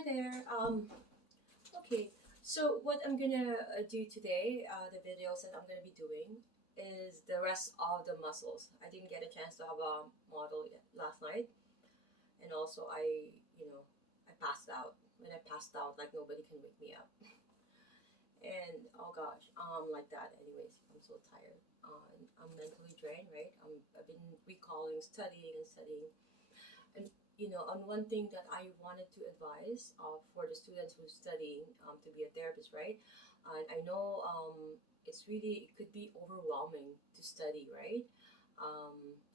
Hi there. Okay, so what I'm gonna do today, the videos that I'm gonna be doing, is the rest of the muscles. I didn't get a chance to have a model yet last night, and also I passed out. When I passed out, like nobody can wake me up, and oh gosh, like that. Anyways, I'm so tired. I'm mentally drained, right? I've been recalling, studying, and studying. And on one thing that I wanted to advise for the students who's studying to be a therapist, right? And I know it could be overwhelming to study, right?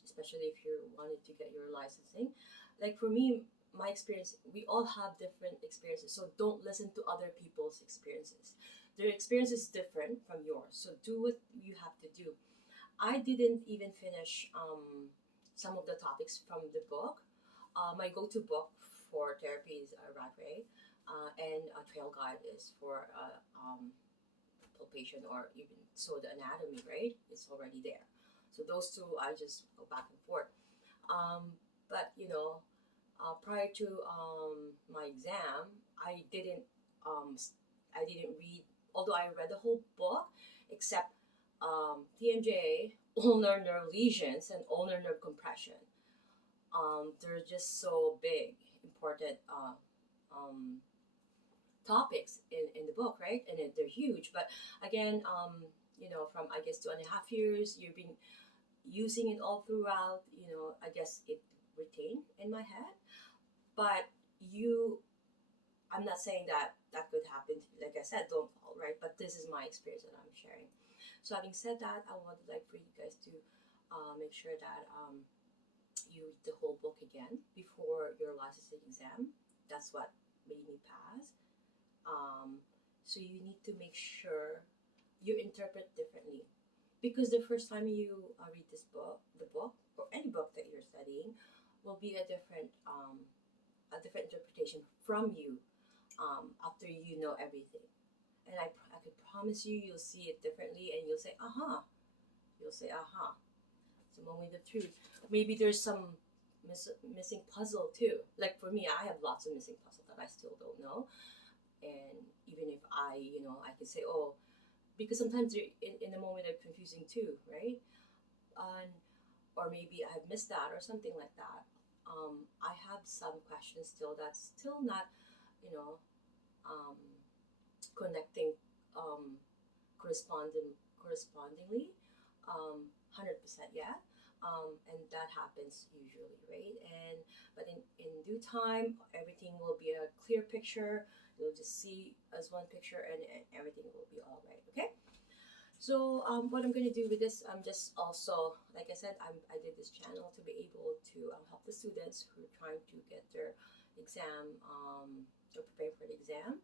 Especially if you wanted to get your licensing. Like for me, my experience, we all have different experiences, so don't listen to other people's experiences. Their experience is different from yours, so do what you have to do. I didn't even finish some of the topics from the book. My go-to book for therapy is Rat Ray, and a trail guide is for palpation or even so the anatomy, right? It's already there. So those two, I just go back and forth. But prior to my exam, um, I didn't read. Although I read the whole book, except TMJ, ulnar nerve lesions, and ulnar nerve compression. They're just so big, important um, topics in the book, right? And they're huge. But again, from I guess 2.5 years, you've been using it all throughout. I guess it retained in my head. But I'm not saying that that could happen. Like I said, don't fall, right? But this is my experience that I'm sharing. So having said that, I would like for you guys to make sure that you read the whole book again before your licensing exam. That's what made me pass. Um, so you need to make sure you interpret differently because the first time you read this book, the book or any book that you're studying, will be a different interpretation from you after you know everything. And I could promise you, you'll see it differently, and you'll say, "Aha!" You'll say, "Aha!" It's a moment of truth. Maybe there's some missing puzzle too. Like for me, I have lots of missing puzzle that I still don't know. And even if I could say, oh, because sometimes they're in a moment of confusing too, right? And or maybe I have missed that or something like that. I have some questions still that's still not, you know, um, connecting um, correspondingly 100% yet, and that happens usually, right? And but in due time everything will be a clear picture. You'll just see as one picture, and everything will be all right. Okay, so what I'm going to do with this, I'm just also, like I said, I did this channel to be able to help the students who are trying to get their exam or preparing for the exam.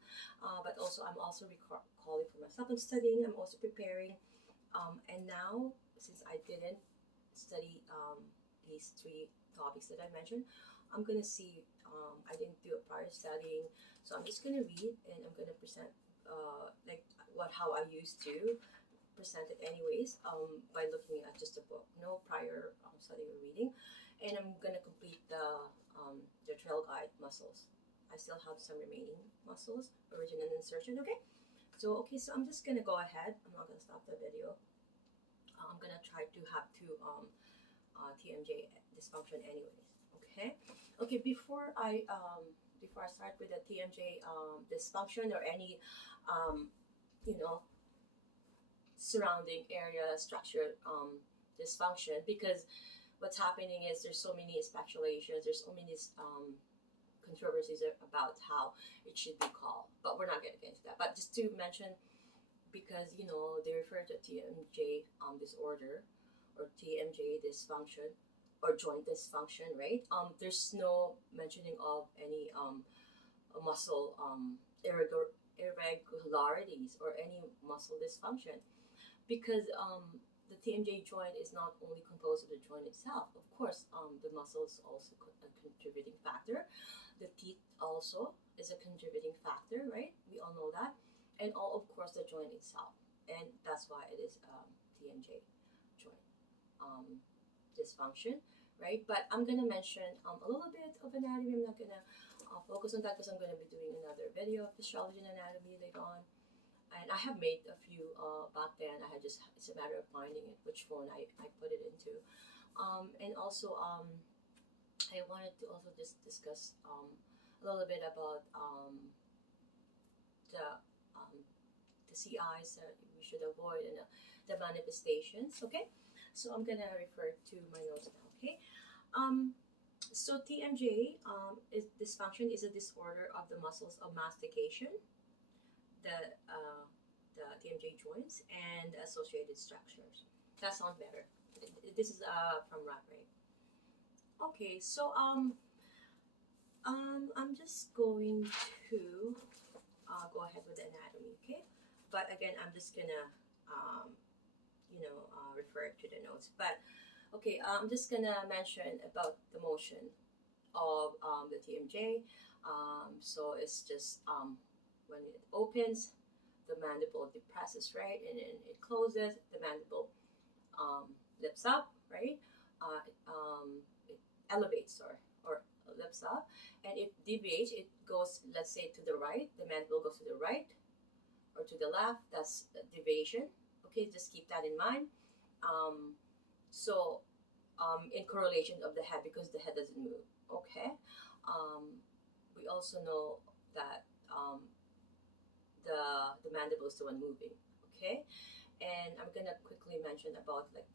But also, I'm also calling for myself. I'm studying. I'm also preparing. And now, since I didn't study these three topics that I mentioned, I'm gonna see. I didn't do a prior studying, so I'm just gonna read and I'm gonna present like what how I used to present it anyways by looking at just a book, no prior study or reading, and I'm gonna complete the trail guide muscles. I still have some remaining muscles, origin and insertion. So I'm just gonna go ahead. I'm not gonna stop the video. I'm gonna try to have two TMJ dysfunction anyways. Okay. Okay. Before I start with the TMJ dysfunction or any um, you know surrounding area structure dysfunction, because what's happening is there's so many speculations, there's so many controversies about how it should be called, but we're not going to get into that. But just to mention, because they refer to TMJ disorder or TMJ dysfunction or joint dysfunction, right? There's no mentioning of any muscle irregularities or any muscle dysfunction, because the TMJ joint is not only composed of the joint itself. Of course, the muscle is also a contributing factor. The teeth also is a contributing factor, right? We all know that, and all of course the joint itself, and that's why it is TMJ joint dysfunction, right? But I'm gonna mention a little bit of anatomy. I'm not gonna focus on that because I'm going to be doing another video of physiology and anatomy later on. And I have made a few back then. I had just, it's a matter of finding it, which phone I put it into. And also, I wanted to also just discuss a little bit about the the CIs that we should avoid and the manifestations. Okay, so I'm gonna refer to my notes now. Okay, so TMJ is dysfunction is a disorder of the muscles of mastication, the TMJ joints, and the associated structures. That sounds better. This is from Rat Ray. Okay, so I'm just going to go ahead with the anatomy. Okay, but again, I'm just gonna refer to the notes. But okay, I'm just gonna mention about the motion of the TMJ. So it's just when it opens, the mandible depresses, right, and then it closes. The mandible lifts up, right. It elevates or lifts up, and it deviates. It goes, let's say, to the right. The mandible goes to the right or to the left. That's deviation. Okay, just keep that in mind. So in correlation of the head, because the head doesn't move. Okay. We also know that the mandible is the one moving. Okay, and I'm gonna quickly mention about like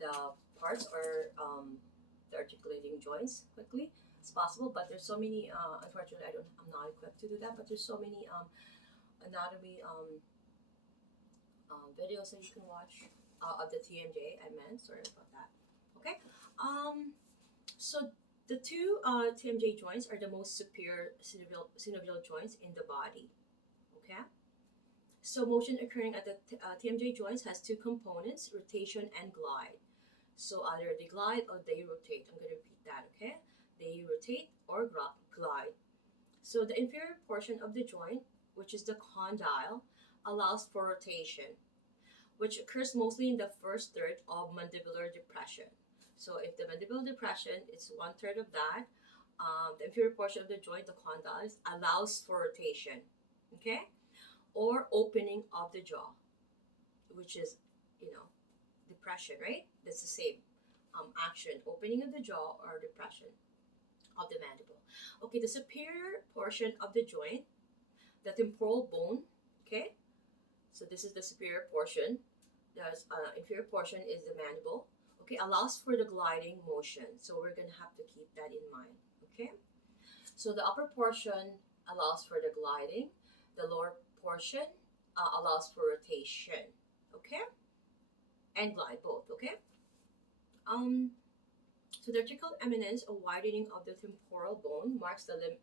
the parts or the articulating joints quickly as possible. But there's so many. Unfortunately, I'm not equipped to do that. But there's so many anatomy videos that you can watch of the TMJ. I meant, sorry about that. Okay. So the two TMJ joints are the most superior synovial joints in the body. Okay. So motion occurring at the TMJ joints has two components: rotation and glide. So either they glide or they rotate. I'm going to repeat that. Okay. They rotate or glide. So the inferior portion of the joint, which is the condyle, allows for rotation, which occurs mostly in the first third of mandibular depression. So if the mandibular depression is 1/3 of that, the inferior portion of the joint, the condyles, allows for rotation, okay, or opening of the jaw, which is, depression, right? That's the same action, opening of the jaw or depression of the mandible. Okay, the superior portion of the joint, the temporal bone, okay, so this is the superior portion. The inferior portion is the mandible. Okay, allows for the gliding motion. So we're gonna have to keep that in mind. Okay, so the upper portion allows for the gliding. The lower portion allows for rotation. Okay, and glide both. Okay. So the vertical eminence or widening of the temporal bone marks the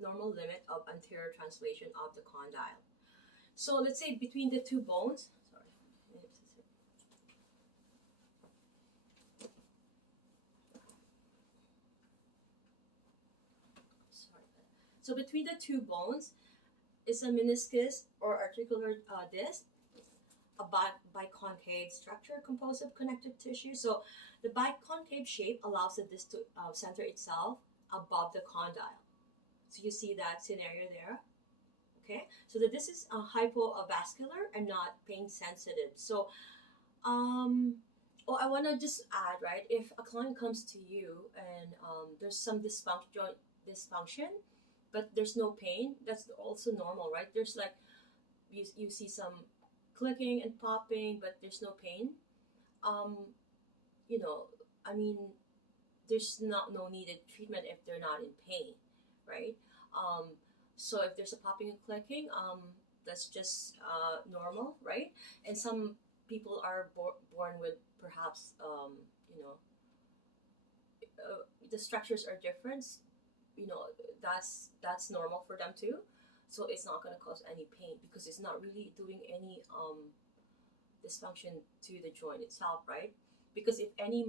normal limit of anterior translation of the condyle. So let's say between the two bones. So between the two bones is a meniscus or articular disc, a biconcave structure composed of connective tissue. So the biconcave shape allows the disc to center itself above the condyle. So you see that scenario there. Okay, so the disc is hypovascular and not pain sensitive. So I want to just add, right, if a client comes to you and there's some dysfunction, but there's no pain, that's also normal, right? There's like, you see some clicking and popping, but there's no pain. There's no needed treatment if they're not in pain, right? So if there's a popping and clicking, that's just normal, right? And some people are born with perhaps, the structures are different. That's normal for them too. So it's not going to cause any pain because it's not really doing any dysfunction to the joint itself, right? Because if any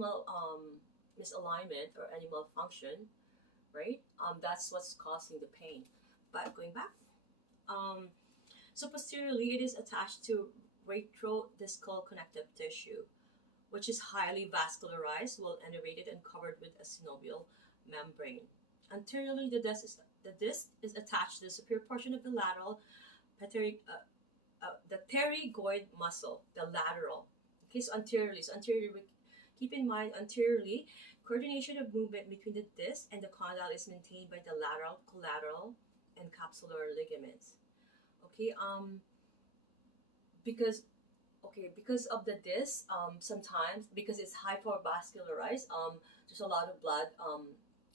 misalignment or any malfunction, right, that's what's causing the pain. But going back, so posteriorly it is attached to retrodiscal connective tissue, which is highly vascularized, well innervated, and covered with a synovial membrane. Anteriorly, the disc is attached to the superior portion of the lateral the pterygoid muscle, the lateral. Okay, so anteriorly. So anteriorly, keep in mind anteriorly, coordination of movement between the disc and the condyle is maintained by the lateral, collateral, and capsular ligaments. Okay, because because of the disc, sometimes because it's hypovascularized, there's a lot of blood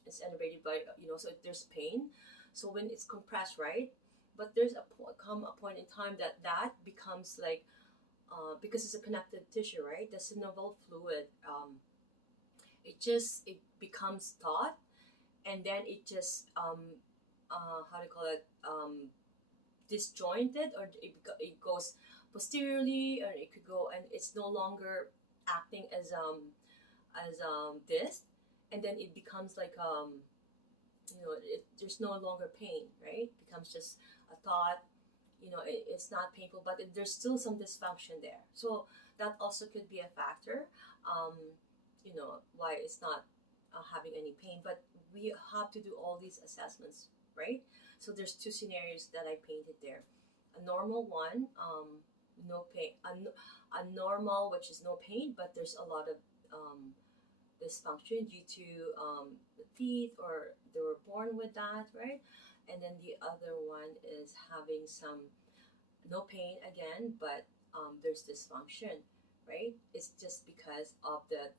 is elevated by so there's pain. So when it's compressed, right? But there's come a point in time that becomes like because it's a connective tissue, right? The synovial fluid, it becomes taut, and then it just how do you call it, disjointed, or it goes posteriorly, or it could go, and it's no longer acting as this, and then it becomes like there's no longer pain, right? It becomes just a thought. It's not painful, but there's still some dysfunction there. So that also could be a factor. Um, why it's not having any pain, but we have to do all these assessments, right? So there's two scenarios that I painted there. A normal one, no pain. A normal, which is no pain, but there's a lot of dysfunction due to the teeth, or they were born with that, right? And then the other one is having some no pain again, but there's dysfunction, right? It's just because of the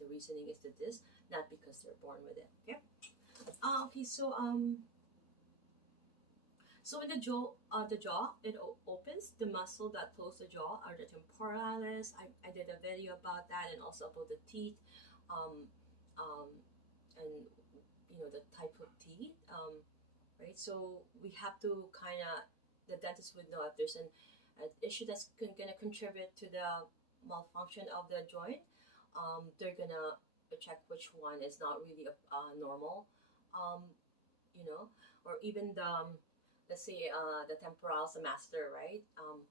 reasoning is this, not because they're born with it. Okay. Okay. So in the jaw, it opens. The muscle that close the jaw are the temporalis. I did a video about that, and also about the teeth, um, um, and the type of teeth, right? So we have to kind of, the dentist would know if there's an issue that's going to contribute to the malfunction of the joint. They're gonna check which one is not really normal, um, or even the let's say the temporal semester, right?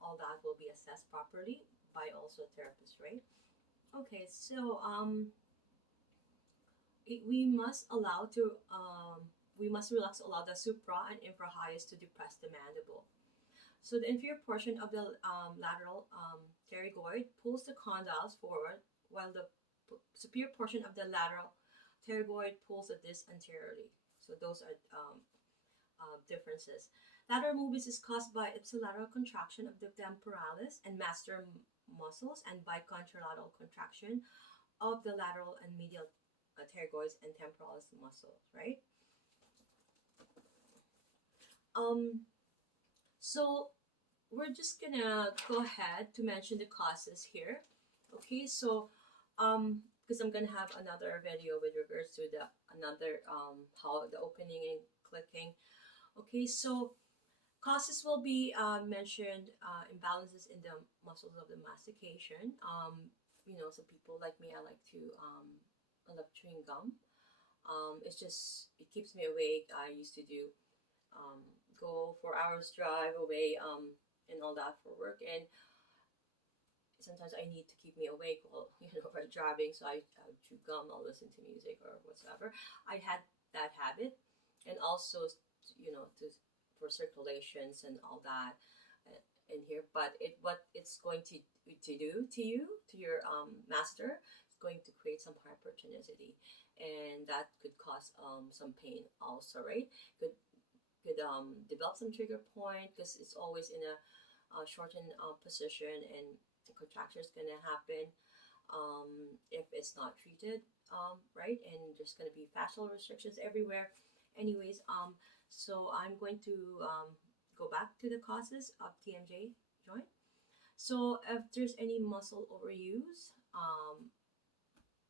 All that will be assessed properly by also a therapist, right? Okay, so we must relax, allow the supra and infra highest to depress the mandible. So the inferior portion of the lateral pterygoid pulls the condyles forward, while the superior portion of the lateral pterygoid pulls the disc anteriorly. So those are differences. Lateral movements is caused by ipsilateral contraction of the temporalis and masseter muscles, and by contralateral contraction of the lateral and medial pterygoids and temporalis muscles, right? So we're just gonna go ahead to mention the causes here. Okay, so because I'm gonna have another video with regards to the another how the opening and clicking. Okay, so causes will be mentioned, imbalances in the muscles of the mastication. So people like me, I love chewing gum. It keeps me awake. I used to do go 4 hours drive away and all that for work, and sometimes I need to keep me awake while while driving. So I chew gum, I'll listen to music or whatsoever. I had that habit, and also to for circulations and all that in here. But what it's going to do to you, to your master, it's going to create some hypertonicity, and that could cause some pain also, right? Could develop some trigger point, because it's always in a shortened position, and the contraction is going to happen if it's not treated, right? And there's going to be fascial restrictions everywhere. Anyways, so I'm going to go back to the causes of TMJ joint. So if there's any muscle overuse,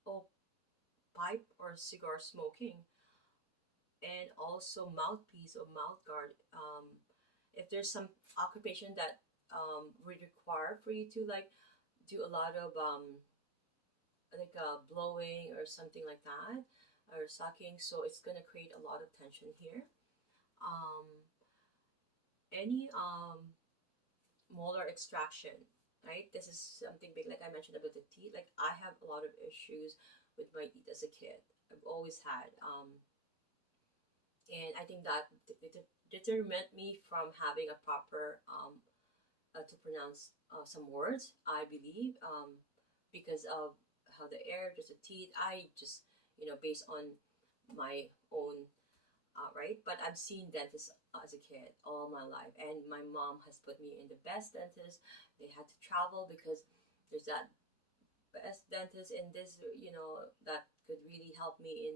or pipe or cigar smoking, and also mouthpiece or mouth guard, if there's some occupation that would require for you to like do a lot of like blowing or something like that, or sucking, so it's going to create a lot of tension here. Any molar extraction, right? This is something big, like I mentioned about the teeth. Like I have a lot of issues with my teeth as a kid. I've always had And I think that determined me from having a proper to pronounce some words, I believe, because of how the air, just the teeth. I just, based on my own, right? But I've seen dentists as a kid all my life, and my mom has put me in the best dentist. They had to travel because there's that best dentist in this, that could really help me in,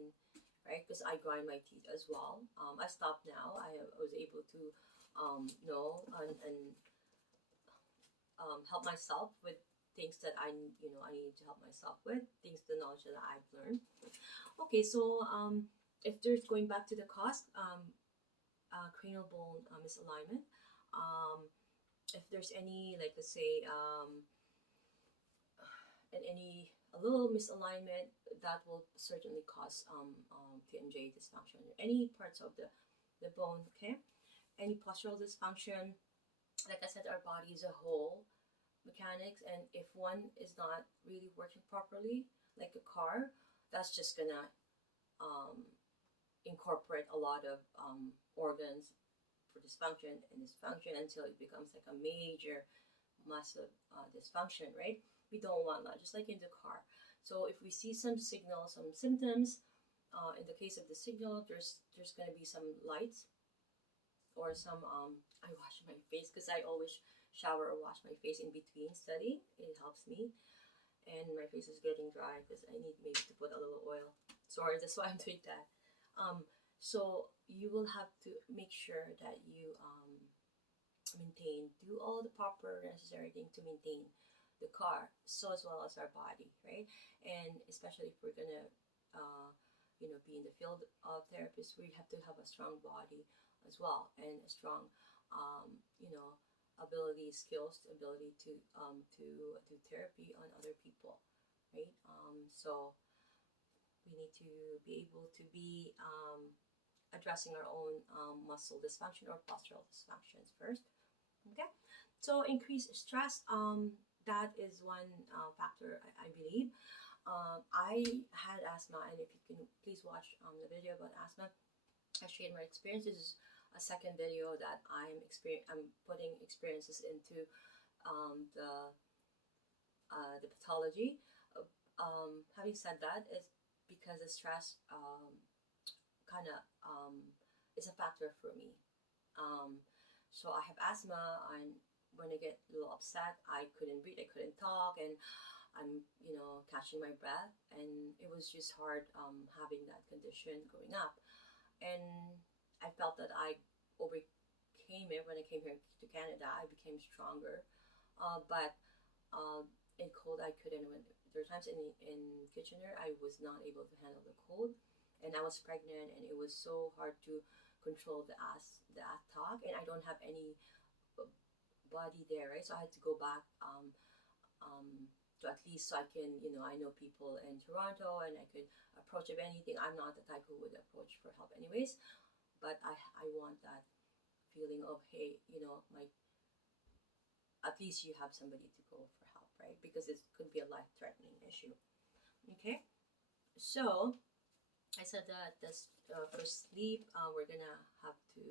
right? Because I grind my teeth as well. I stopped now. I was able to know and help myself with things that I need to help myself with, things, the knowledge that I've learned. Okay, so if there's going back to the cost, cranial bone misalignment, if there's any, like, let's say, and any a little misalignment, that will certainly cause TMJ dysfunction, any parts of the bone. Okay, any postural dysfunction. Like I said, our body is a whole mechanics, and if one is not really working properly, like a car, that's just gonna um, incorporate a lot of organs for dysfunction and dysfunction until it becomes like a major massive dysfunction, right? We don't want that, just like in the car. So if we see some signals, some symptoms, in the case of the signal, there's going to be some lights or some I wash my face because I always shower or wash my face in between studying. It helps me, and my face is getting dry because I need maybe to put a little oil. Sorry, that's why I'm doing that. So you will have to make sure that you do all the proper necessary thing to maintain the car, so as well as our body, right? And especially if we're gonna be in the field of therapists, we have to have a strong body as well, and a strong ability, skills, ability to do therapy on other people, right? So we need to be able to be addressing our own muscle dysfunction or postural dysfunctions first. Okay, so increased stress. That is one factor, I believe. I had asthma, and if you can please watch the video about asthma, I shared my experience. This is a second video that I'm putting experiences into the pathology. Having said that, is because the stress kind of is a factor for me. So I have asthma, and when I get a little upset, I couldn't breathe, I couldn't talk, and I'm catching my breath, and it was just hard having that condition growing up. And I felt that I overcame it when I came here to Canada. I became stronger, but in cold I couldn't. There were times in Kitchener I was not able to handle the cold, and I was pregnant, and it was so hard to control the talk, and I don't have any body there, right? So I had to go back to at least so I can, I know people in Toronto, and I could approach if anything. I'm not the type who would approach for help anyways, but I want that feeling of, hey, my at least you have somebody to go for help, right? Because it could be a life-threatening issue. Okay, so I said that this for sleep, we're gonna have to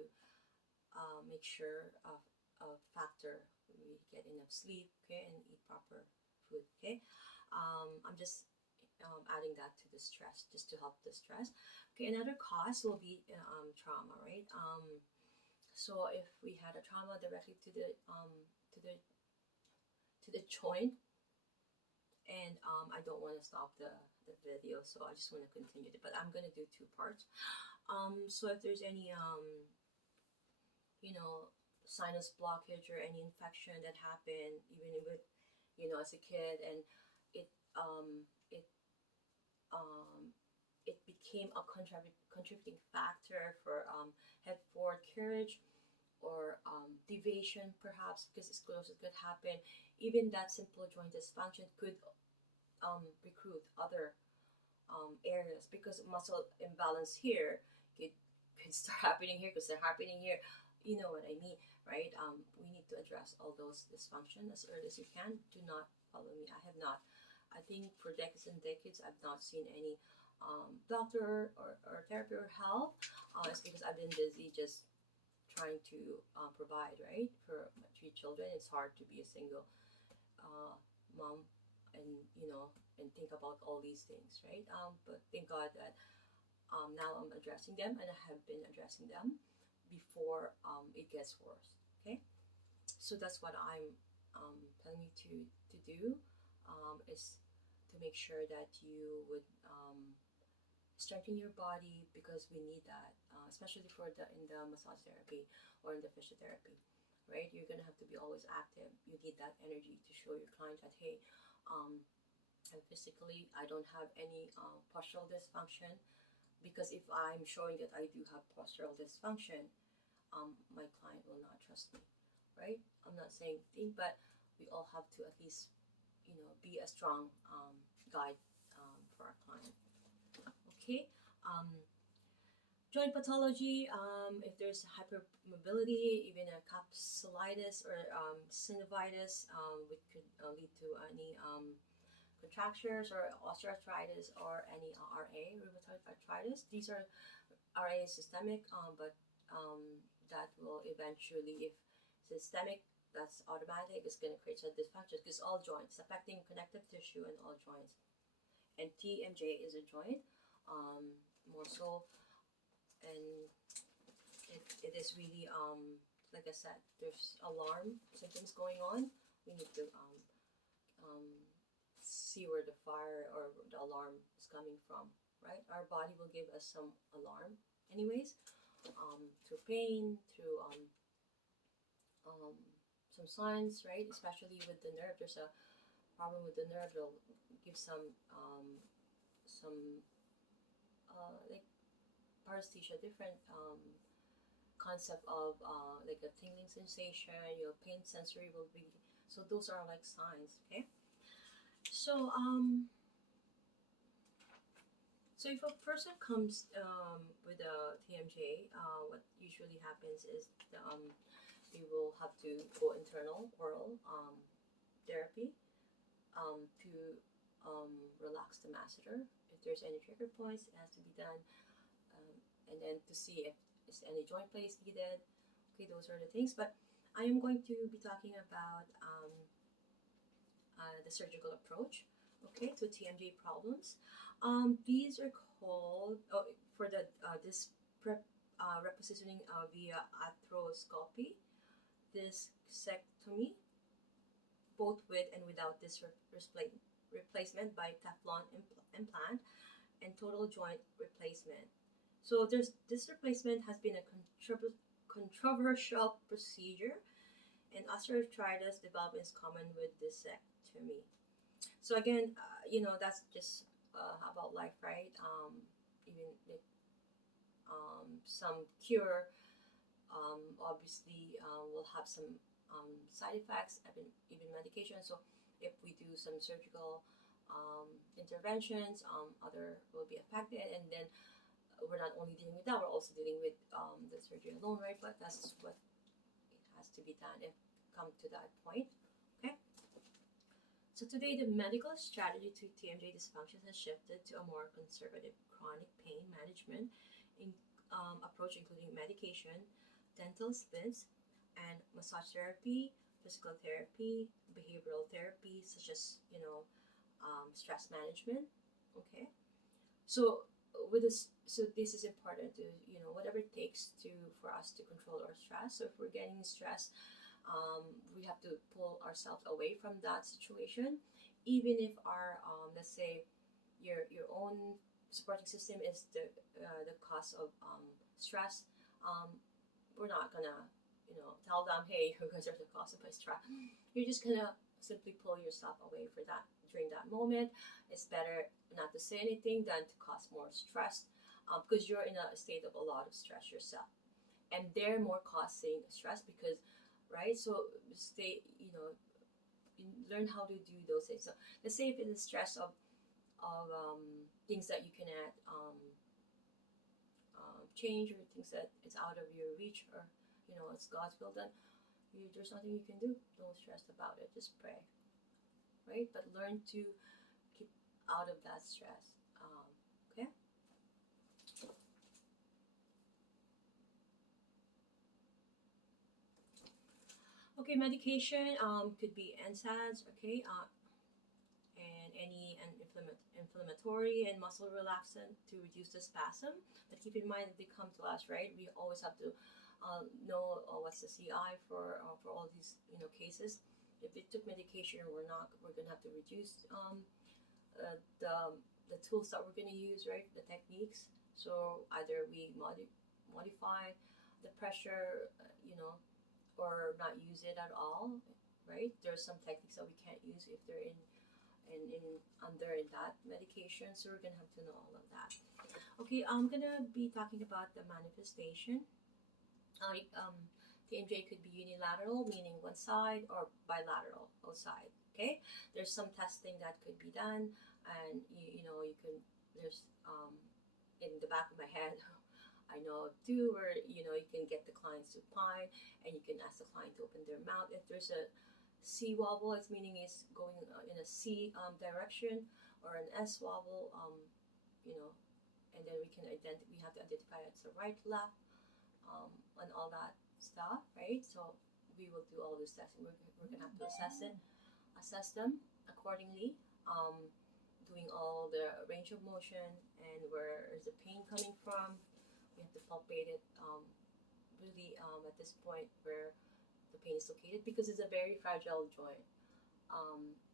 make sure of factor we get enough sleep, okay, and eat proper food, okay. I'm just adding that to the stress, just to help the stress. Okay, another cause will be trauma, right? So if we had a trauma directly to the joint, and I don't want to stop the video, so I just want to continue it, but I'm gonna do two parts. So if there's any sinus blockage or any infection that happened even with as a kid, and it it it became a contributing factor for head forward carriage or deviation, perhaps because scoliosis could happen. Even that simple joint dysfunction could recruit other areas, because muscle imbalance here could start happening here, could start happening here. You know what I mean, right? We need to address all those dysfunction as early as you can. Do not follow me. I have not. I think for decades and decades, I've not seen any doctor or therapy or help, it's because I've been busy just trying to provide, right, for my 3 children. It's hard to be a single uh, mom and and think about all these things, right? But thank God that now I'm addressing them, and I have been addressing them before it gets worse. Okay, so that's what I'm telling you to do, is to make sure that you would strengthen your body, because we need that, especially for the in the massage therapy or in the physiotherapy, right? You're gonna have to be always active. You need that energy to show your client that, hey, um, and physically I don't have any postural dysfunction, because if I'm showing that I do have postural dysfunction, my client will not trust me, right? I'm not saying thing, but we all have to at least be a strong guide for our client. Okay. um, Joint pathology, if there's hypermobility, even a capsulitis or synovitis, which could lead to any contractures or osteoarthritis or any RA, rheumatoid arthritis. These are RA is systemic, but um, that will eventually, if systemic, that's automatic. It's going to create a dysfunction because all joints affecting connective tissue and all joints. And TMJ is a joint, more so, and it is really like I said, there's alarm symptoms going on. We need to um, see where the fire or the alarm is coming from, right? Our body will give us some alarm anyways, through pain, through um, some signs, right? Especially with the nerve, there's a problem with the nerve. It'll give some like paresthesia, different concept of like a tingling sensation. Your pain sensory will be, so those are like signs. Okay, so so if a person comes with a TMJ, what usually happens is they will have to go internal oral therapy to relax the masseter. If there's any trigger points, it has to be done, and then to see if there's any joint place needed. Okay, those are the things. But I am going to be talking about the surgical approach, okay, to TMJ problems. These are called, for the this repositioning via arthroscopy, discectomy, both with and without this replacement by Teflon implant, and total joint replacement. So this replacement has been a controversial procedure, and osteoarthritis development is common with discectomy. So again, that's just about life, right? Even like, some cure, obviously, will have some side effects, even medication. So if we do some surgical interventions, other will be affected, and then we're not only dealing with that, we're also dealing with the surgery alone, right? But that's what it has to be done if come to that point. Okay. So today, the medical strategy to TMJ dysfunction has shifted to a more conservative chronic pain management approach, including medication, dental splints, and massage therapy, physical therapy, behavioral therapy, such as stress management. Okay, so with this, so this is important to whatever it takes for us to control our stress. So if we're getting stressed, we have to pull ourselves away from that situation, even if our let's say your own supporting system is the cause of stress. We're not gonna tell them, hey, you guys are the cause of my stress. You're just gonna simply pull yourself away for that during that moment. It's better not to say anything than to cause more stress, because you're in a state of a lot of stress yourself, and they're more causing stress because, right? So stay, learn how to do those things. So let's say if it's stress of things that you cannot change, or things that it's out of your reach, or it's God's will, then there's nothing you can do. Don't stress about it. Just pray, right? But learn to keep out of that stress. Okay. Okay, medication could be NSAIDs, okay, and any inflammatory and muscle relaxant to reduce the spasm. But keep in mind that they come to us, right? We always have to know what's the CI for all these cases. If we took medication, we're gonna have to reduce the tools that we're gonna use, right? The techniques. So either we modify the pressure, or not use it at all, right? There's some techniques that we can't use if they're under that medication, so we're gonna have to know all of that. Okay, I'm gonna be talking about the manifestation. TMJ could be unilateral, meaning one side, or bilateral, both sides. Okay, there's some testing that could be done, and you can. There's in the back of my head, I know too, where you can get the client supine, and you can ask the client to open their mouth. If there's a C wobble, its meaning is going in a C direction, or an S wobble, and then we have to identify it's the right, left, and all that stuff, right? So we will do all this testing. We're gonna have to assess them accordingly, doing all the range of motion and where is the pain coming from. We have to palpate it really at this point where the pain is located, because it's a very fragile joint.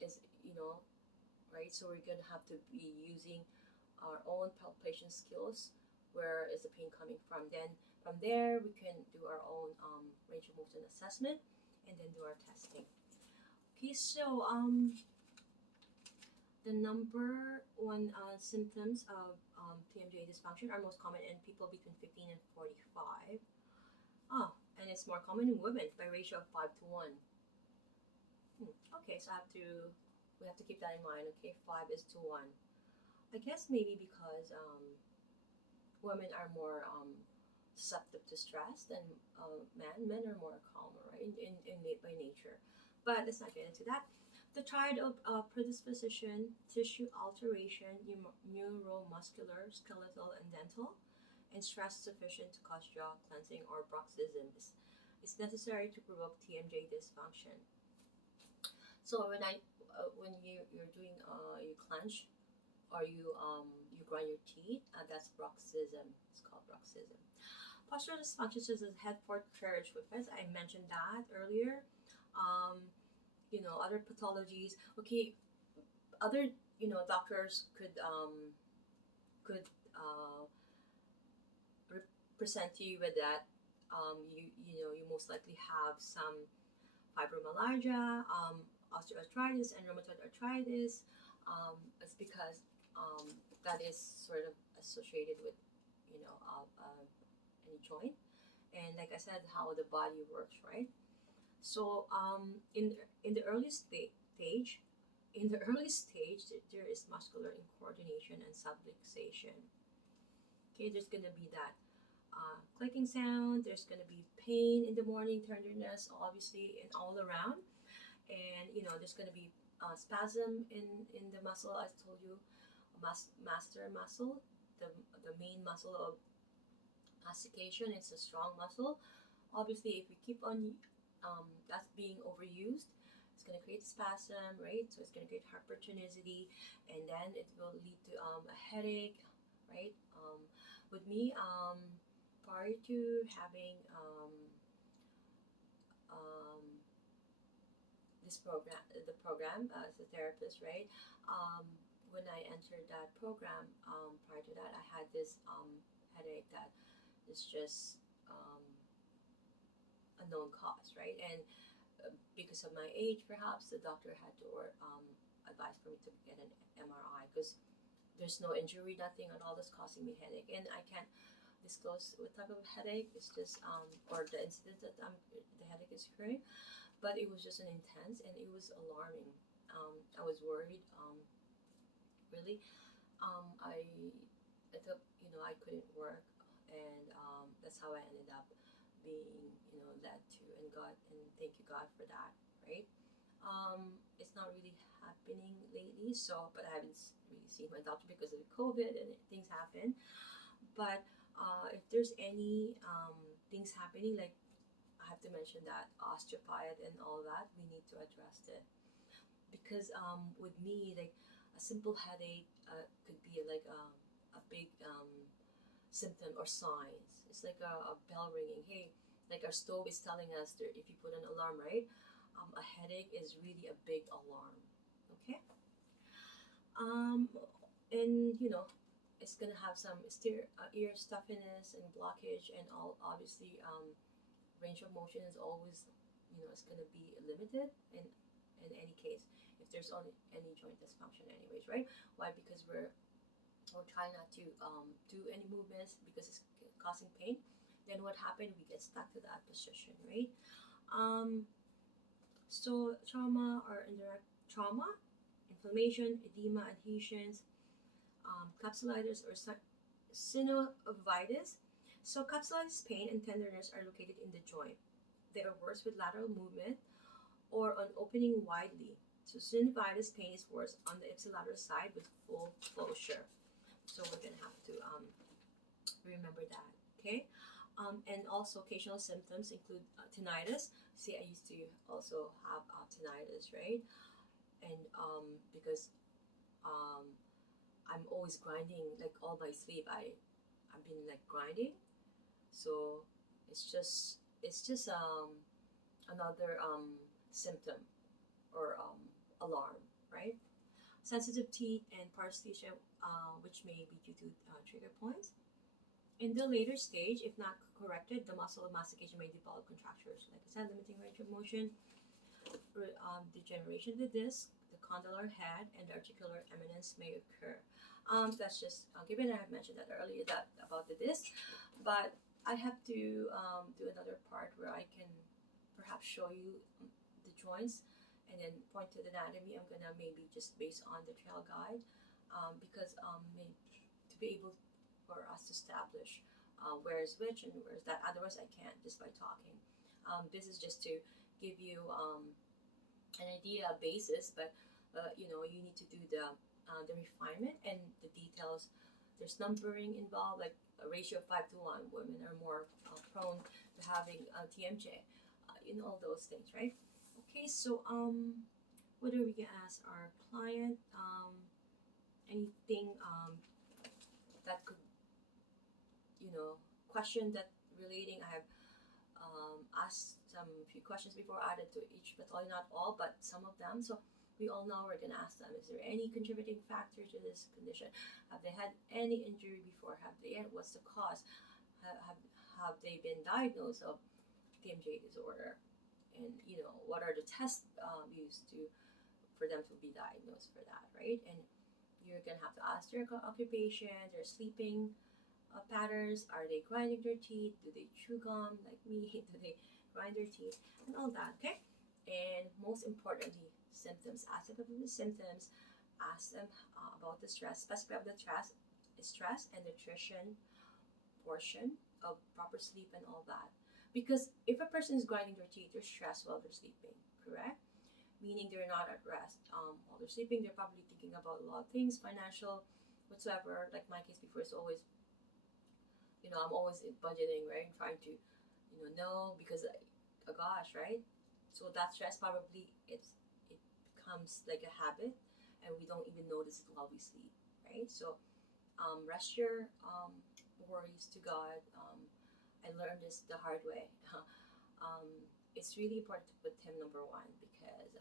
Is right? So we're gonna have to be using our own palpation skills. Where is the pain coming from? Then from there we can do our own range of motion assessment, and then do our testing. Okay, so the number one symptoms of TMJ dysfunction are most common in people between 15 and 45. And it's more common in women by ratio of 5 to 1. Okay, so we have to keep that in mind. Okay, 5:1. I guess maybe because women are more susceptible to stress than men. Men are more calmer, right? By nature. But let's not get into that. The triad of predisposition, tissue alteration, neuromuscular, skeletal, and dental, and stress sufficient to cause jaw cleansing or bruxism is necessary to provoke TMJ dysfunction. So when you're doing you clench, or you grind your teeth, that's bruxism. It's called bruxism. Postural dysfunction is a head forward carriage whippets. I mentioned that earlier. Other pathologies. Okay, other doctors could present you with that. You most likely have some fibromyalgia, osteoarthritis, and rheumatoid arthritis. It's because that is sort of associated with any joint, and like I said, how the body works, right? So in the early stage, there is muscular incoordination and subluxation. Okay, there's gonna be that clicking sound. There's gonna be pain in the morning, tenderness, obviously, and all around. And there's gonna be spasm in the muscle. I told you, master muscle, the main muscle of mastication. It's a strong muscle. Obviously, if we keep on that's being overused, it's going to create spasm, right? So it's going to create hypertonicity, and then it will lead to a headache, right? With me, prior to having the program as a therapist, right? When I entered that program, prior to that, I had this headache that is just a known cause, right? And because of my age, perhaps the doctor had to advise for me to get an MRI, because there's no injury, nothing at all that's causing me headache, and I can't disclose what type of headache. It's just or the incident that the headache is occurring, but it was just an intense, and it was alarming. I was worried, really. I thought I couldn't work, and that's how I ended up being led to, and thank you God for that, right? It's not really happening lately, so, but I haven't really seen my doctor because of the COVID and things happen. But if there's any things happening, like have to mention that osteopathy and all that, we need to address it. Because with me, like a simple headache could be like a big symptom or signs. It's like a bell ringing. Hey, like our stove is telling us that if you put an alarm, right? A headache is really a big alarm. Okay. Um, and it's gonna have some ear stuffiness and blockage, and all obviously range of motion is always it's gonna be limited in any case if there's only any joint dysfunction anyways, right? Why? Because we're trying not to do any movements because it's causing pain. Then what happened? We get stuck to that position, right? um, so trauma or indirect trauma, inflammation, edema, adhesions, capsulitis or synovitis. So capsulitis pain and tenderness are located in the joint. They are worse with lateral movement or on opening widely. So synovitis pain is worse on the ipsilateral side with full closure. So we're gonna have to remember that, okay? And also occasional symptoms include tinnitus. See, I used to also have tinnitus, right? And because um, I'm always grinding, like all my sleep, I've been like grinding. So it's just another symptom or alarm, right? Sensitive teeth and paresthesia, which may be due to trigger points. In the later stage, if not corrected, the muscle mastication may develop contractures. Like I said, limiting range of motion, degeneration of the disc, the condylar head, and the articular eminence may occur. That's just given I have mentioned that earlier that about the disc, but I have to do another part where I can perhaps show you the joints and then point to the anatomy. I'm gonna maybe just based on the trail guide because to be able for us to establish where is which and where is that. Otherwise, I can't just by talking. This is just to give you an idea, a basis, but you need to do the refinement and the details. There's numbering involved, like a ratio of 5 to 1. Women are more prone to having TMJ, all those things, right? Okay, so what are we gonna ask our client? Anything that could question that relating. I have asked some few questions before added to each, but probably not all, but some of them. So we all know we're gonna ask them: is there any contributing factor to this condition? Have they had any injury before? Have they? What's the cause? Have they been diagnosed of TMJ disorder? And what are the tests used for them to be diagnosed for that, right? And you're gonna have to ask their occupation, their sleeping patterns. Are they grinding their teeth? Do they chew gum like me? Do they grind their teeth? And all that, okay? And most importantly, symptoms. Ask them about the symptoms. Ask them about the stress, specify the stress and nutrition portion of proper sleep and all that. Because if a person is grinding their teeth, they're stressed while they're sleeping, correct? Meaning they're not at rest. While they're sleeping, they're probably thinking about a lot of things, financial, whatsoever. Like my case before is always I'm always budgeting, right? I'm trying to, know because, oh gosh, right? So that stress probably it becomes like a habit, and we don't even notice it while we sleep, right? So, rest your worries to God. I learned this the hard way. um, it's really important to put Him number one because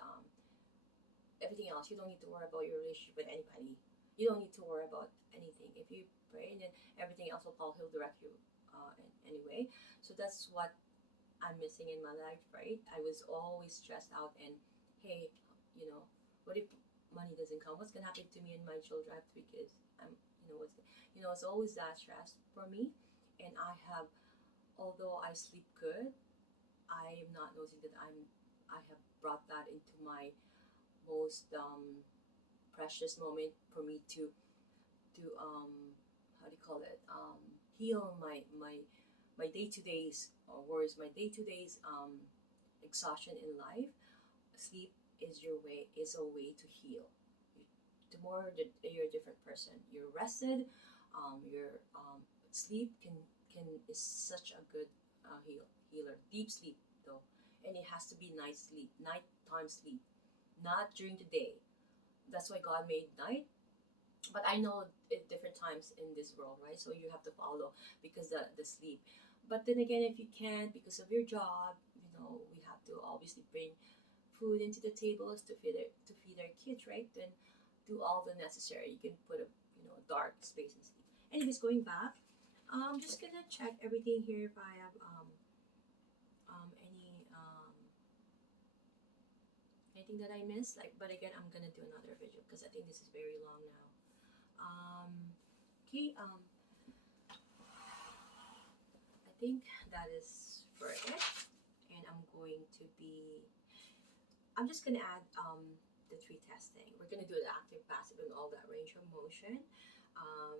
everything else you don't need to worry about your relationship with anybody. You don't need to worry about anything. If you pray, and then everything else will follow. He'll direct you anyway. So that's what I'm missing in my life, right? I was always stressed out, and hey, what if money doesn't come? What's gonna happen to me and my children? I have 3 kids. It's always that stress for me, and although I sleep good, I am not noticing that I have brought that into my most precious moment for me to how do you call it, heal my day-to-days worries, my day-to-days exhaustion in life. Sleep is a way to heal. The more that you're a different person, you're rested. Your sleep can is such a good healer. Deep sleep though, and it has to be nighttime sleep, not during the day. That's why God made night. But I know at different times in this world, right? So you have to follow because the sleep. But then again, if you can't because of your job, we have to obviously bring food into the tables to feed our kids, right? Then do all the necessary. You can put a dark space and sleep. Anyways, going back, I'm just gonna check everything here if I have any anything that I missed. Like, but again, I'm gonna do another video because I think this is very long now. Okay. I think that is for it, and I'm just gonna add the three testing. We're gonna do the active, passive, and all that range of motion. Um,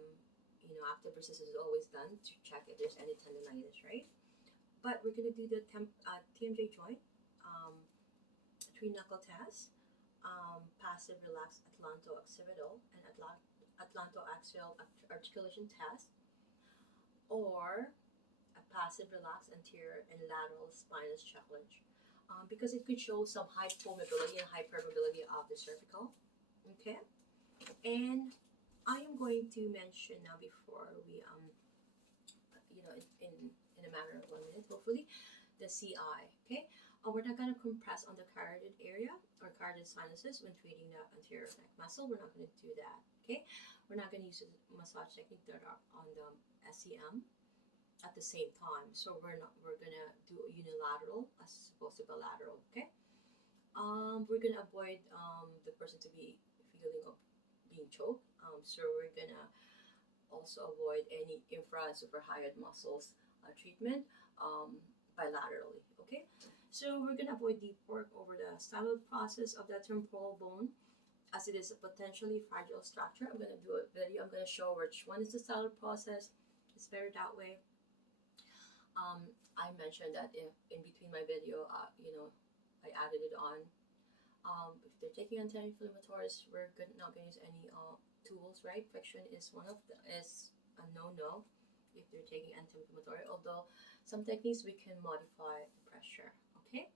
active resistance is always done to check if there's any tendonitis, right? But we're gonna do the TMJ joint, three knuckle test, passive relaxed atlanto-occipital and atlanto-axial articulation test, or a passive relaxed anterior and lateral spinous challenge, because it could show some hypomobility and hypermobility of the cervical. Okay, and I am going to mention now before we in a matter of 1 minute, hopefully, the CI. Okay, we're not going to compress on the carotid area or carotid sinuses when treating the anterior neck muscle. We're not going to do that. Okay, we're not going to use a massage technique that are on the SEM at the same time. So we're gonna do a unilateral as opposed to bilateral. Okay. We're gonna avoid the person to be feeling of being choked. So we're gonna also avoid any infra and suprahyoid muscles treatment bilaterally. Okay. So we're gonna avoid deep work over the styloid process of the temporal bone, as it is a potentially fragile structure. I'm gonna do a video. I'm gonna show which one is the styloid process. It's better that way. I mentioned that if in between my video, I added it on. If they're taking anti-inflammatories, we're not going to use any tools, right? Friction is is a no-no if they're taking anti-inflammatory. Although some techniques we can modify the pressure. Okay.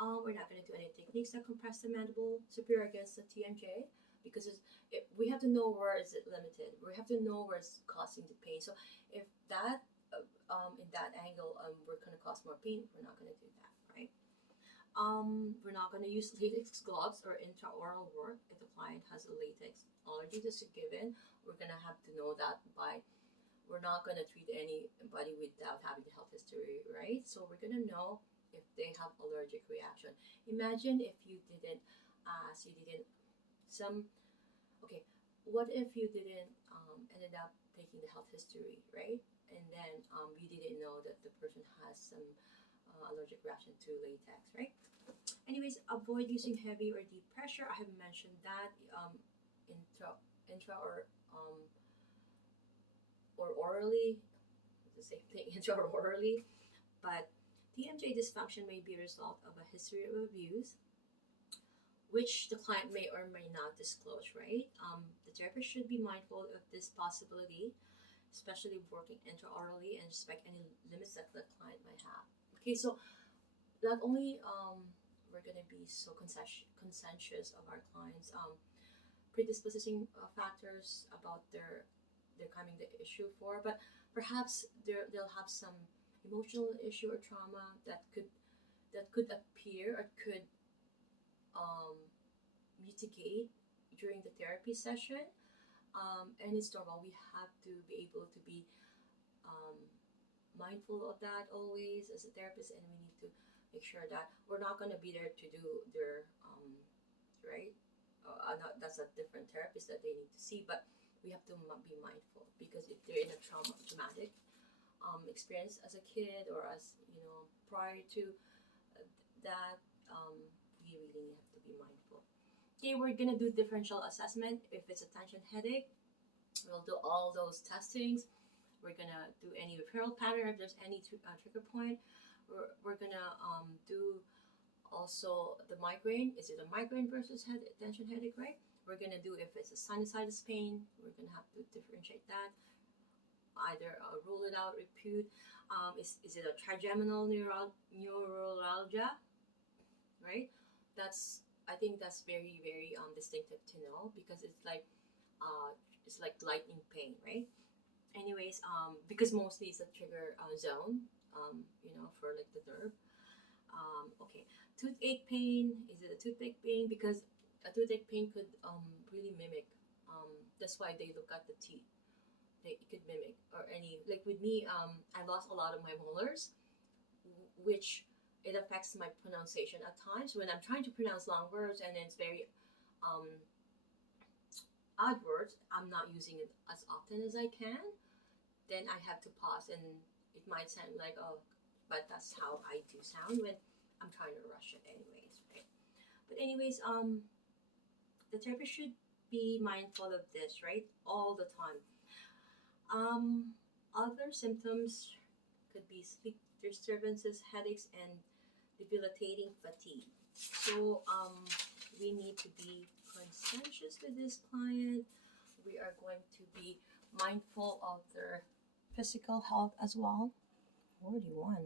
We're not going to do any techniques that compress the mandible superior against the TMJ because we have to know where is it limited. We have to know where it's causing the pain. So if that in that angle, we're going to cause more pain, we're not going to do that, right? We're not going to use latex gloves or intraoral work if the client has a latex allergy. Just a given, we're going to have to know that we're not going to treat anybody without having a health history, right? So we're going to know if they have allergic reaction. Imagine if you didn't what if you didn't ended up taking the health history, right? And then we didn't know that the person has some allergic reaction to latex, right? Anyways, avoid using heavy or deep pressure. I have mentioned that intra or orally, the same thing, intra or orally. But TMJ dysfunction may be a result of a history of abuse, which the client may or may not disclose, right? The therapist should be mindful of this possibility, especially working intraorally, and respect any limits that the client might have. Okay, so not only we're going to be so conscientious of our clients' predisposing factors about their coming the issue for, but perhaps they'll have some emotional issue or trauma that could appear or could mitigate during the therapy session. And it's normal. We have to be able to be mindful of that always as a therapist, and we need to make sure that we're not going to be there to do their right. That's a different therapist that they need to see, but we have to be mindful because if they're in a traumatic experience as a kid or as prior to that, we really have to be mindful. Okay, we're gonna do differential assessment. If it's a tension headache, we'll do all those testings. We're gonna do any referral pattern if there's any trigger point. We're gonna do also the migraine. Is it a migraine versus tension headache, right? We're gonna do if it's a sinusitis pain. We're gonna have to differentiate that. either rule it out, repute. Is it a trigeminal neuralgia, right? That's, I think that's very very distinctive to know, because uh, it's like lightning pain, right? Anyways, because mostly it's a trigger zone, for like the nerve. Okay, toothache pain. Is it a toothache pain? Because a toothache pain could really mimic. That's why they look at the teeth. It could mimic, or any, like with me. I lost a lot of my molars, which it affects my pronunciation at times when I'm trying to pronounce long words, and it's very um, odd words. I'm not using it as often as I can. Then I have to pause, and it might sound like, oh, but that's how I do sound when I'm trying to rush it, anyways, right? But anyways, the therapist should be mindful of this, right, all the time. Other symptoms could be sleep disturbances, headaches, and debilitating fatigue. So we need to be conscientious with this client. We are going to be mindful of their physical health as well. 41.